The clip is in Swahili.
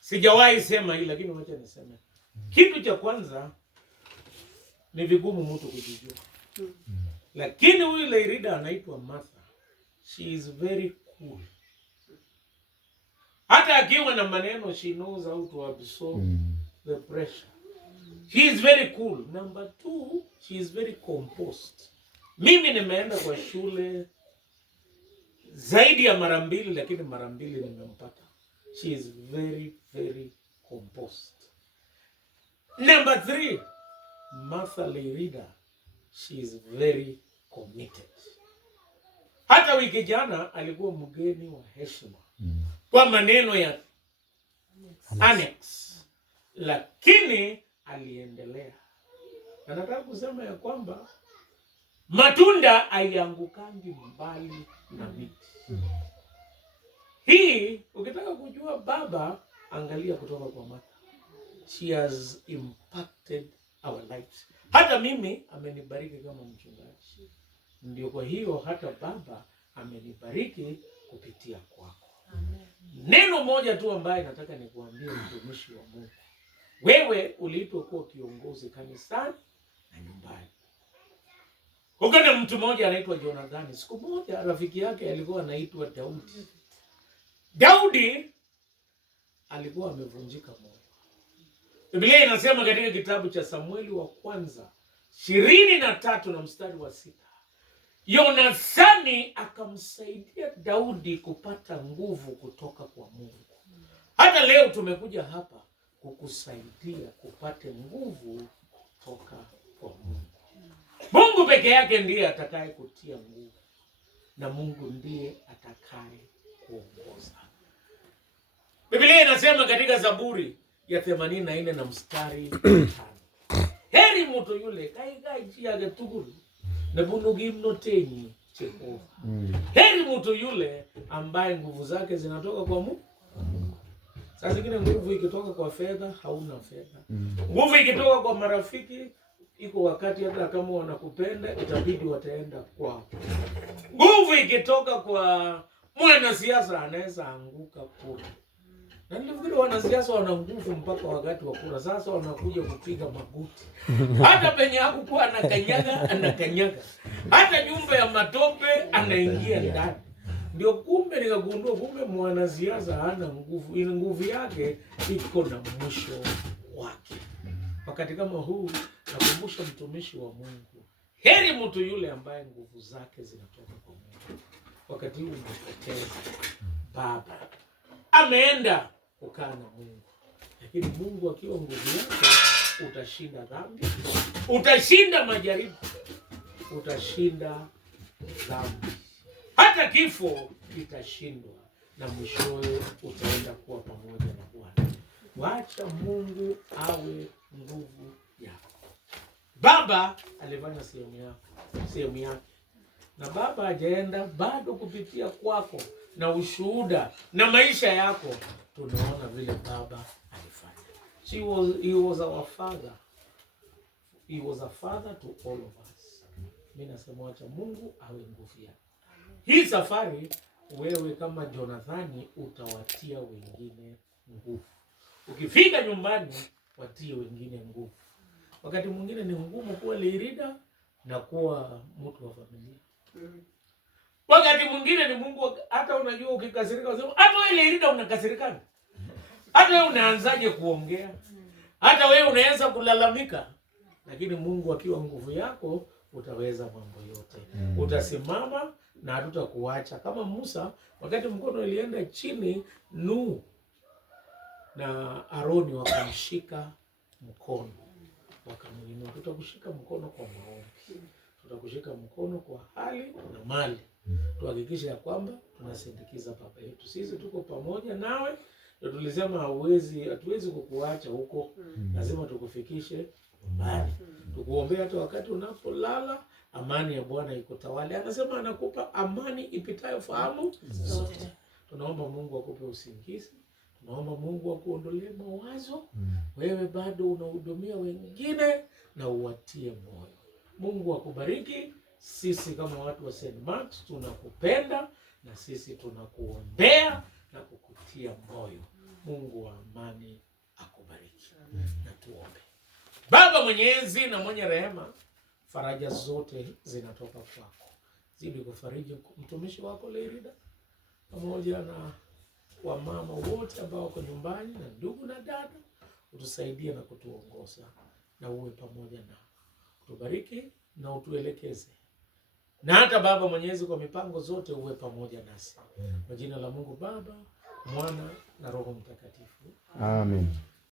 Sijawahi sema hili lakini wacha niseme. Kitu cha kwanza ni vigumu mtu kujijua. Lakini huyu Lerida anaitwa Martha. She is very cool. Hata akiwa na maneno, she knows how to absorb the pressure. She is very cool. Number 2, she is very composed. Mimi nimeenda kwa shule zaidi ya mara 2 lakini mara 2 nimempata. She is very, very composed. Number 3, Martha Lerida. She is very committed. Hata wiki jana alikuwa mgeni wa heshima kwa maneno ya annex. Lakini aliendelea. Na nataka kusema ya kwamba matunda haiangukangi mbali na miti. Hii ukitaka kujua baba, angalia kutoka kwa Martha. She has impacted our lives. Hata mimi amenibariki kama mchungaji. Ndio kwa hiyo hata baba amenibariki kupitia kwako. Amen. Neno moja tu ambaye nataka nikuambie mtumishi wa Mungu. Wewe uliitwa kuwa kiongozi kanisani na nyumbani. Kuna mtu mmoja anaitwa Jonathan. Siku moja rafiki yake alikuwa anaitwa Daudi. Daudi alikuwa amevunjika moyo. Biblia inasema katika kitabu cha Samueli wa kwanza 23 na mstari wa 6. Yonathani akamsaidia Daudi kupata nguvu kutoka kwa Mungu. Hata leo tumekuja hapa kukusaidia kupata nguvu kutoka kwa Mungu. Mungu peke yake ndiye atakaye kutia nguvu. Na Mungu ndiye atakaye kuongoza. Biblia inasema katika Zaburi ya 84 na mstari 5. Heri mtu yule kai njia getuguru na bunugi mnotenyi Jehova. Heri mtu yule ambaye nguvu zake zinatoka kwa Mungu. Sasa zingine nguvu ikitoka kwa fedha, hauna fedha. Nguvu ikitoka kwa marafiki, iko wakati hata kama wanakupenda itabidi wataenda kwao. Nguvu ikitoka kwa mwanasiasa, anaweza anguka kura. Na nilifikiri wanasiasa wana nguvu mpaka wakati wa kura. Sasa wanakuja kupiga magoti. Hata penye hakukuwa anakanyaga. Hata nyumba ya matope anaingia ndani. Ndio kumbe nikagundua kumbe mwanasiasa hana nguvu. Ile nguvu yake iko na mwisho wake. Wakati kama huu nakumbusha mtumishi wa Mungu. Heri mtu yule ambaye nguvu zake zinatoka kwa Mungu. Wakati huu umepoteza baba. Ameenda kukaa na Mungu. Lakini Mungu akiwa nguvu yako, utashinda dhambi, utashinda majaribu, utashinda dhambi. Hata kifo kitashindwa na mwishowe utaenda kuwa pamoja na Bwana. Wacha Mungu awe nguvu yako. Baba alifanya sehemu yake. Na baba hajaenda bado kupitia kwako na ushuhuda na maisha yako tunaona vile baba alifanya. He was our father. He was a father to all of us. Mimi nasema wacha Mungu awe nguvu yako. Hii safari wewe kama Jonathani utawatia wengine nguvu. Ukifika nyumbani watie wengine nguvu. Wakati mwingine ni ngumu kuwa Lerida na kuwa mtu wa familia. Wakati mwingine ni Mungu hata unajua ukikasirika unasema hata wewe Lerida unakasirikana. Hata wewe unaanzaje kuongea? Hata wewe unaanza kulalamika. Lakini Mungu akiwa nguvu yako utaweza mambo yote. Utasimama na hatutakuacha. Kama Musa wakati mkono ilienda chini, Nuhu na Aroni wakamshika mkono. Wakamuinua. Tutakushika mkono kwa maombi. Tutakushika mkono kwa hali na mali. Tuhakikishe ya kwamba tunasindikiza baba yetu. Sisi tuko pamoja nawe. Ndio tulisema hatuwezi kukuacha huko. Lazima tukufikishe mbali. Tukuombea hata wakati unapolala, amani ya Bwana ikutawale. Anasema anakupa amani ipitayo fahamu zote. Tunaomba Mungu akupe usingizi. Tunaomba Mungu akuondolee mawazo. Wewe bado unahudumia wengine na uwatie moyo. Mungu akubariki. Sisi kama watu wa St. Mark's tunakupenda na sisi tunakuombea na kukutia moyo. Mungu wa amani akubariki. Na tuombe. Baba mwenyezi na mwenye rehema, faraja zote zinatoka kwako. Zidi kufariji mtumishi wako Lerida pamoja na wamama wote ambao wako nyumbani na ndugu na dada. Utusaidie na kutuongoza na uwe pamoja na utubariki na utuelekeze. Na hata Baba mwenyezi, kwa mipango zote uwe pamoja nasi. Kwa jina la Mungu Baba, Mwana na Roho Mtakatifu. Amen.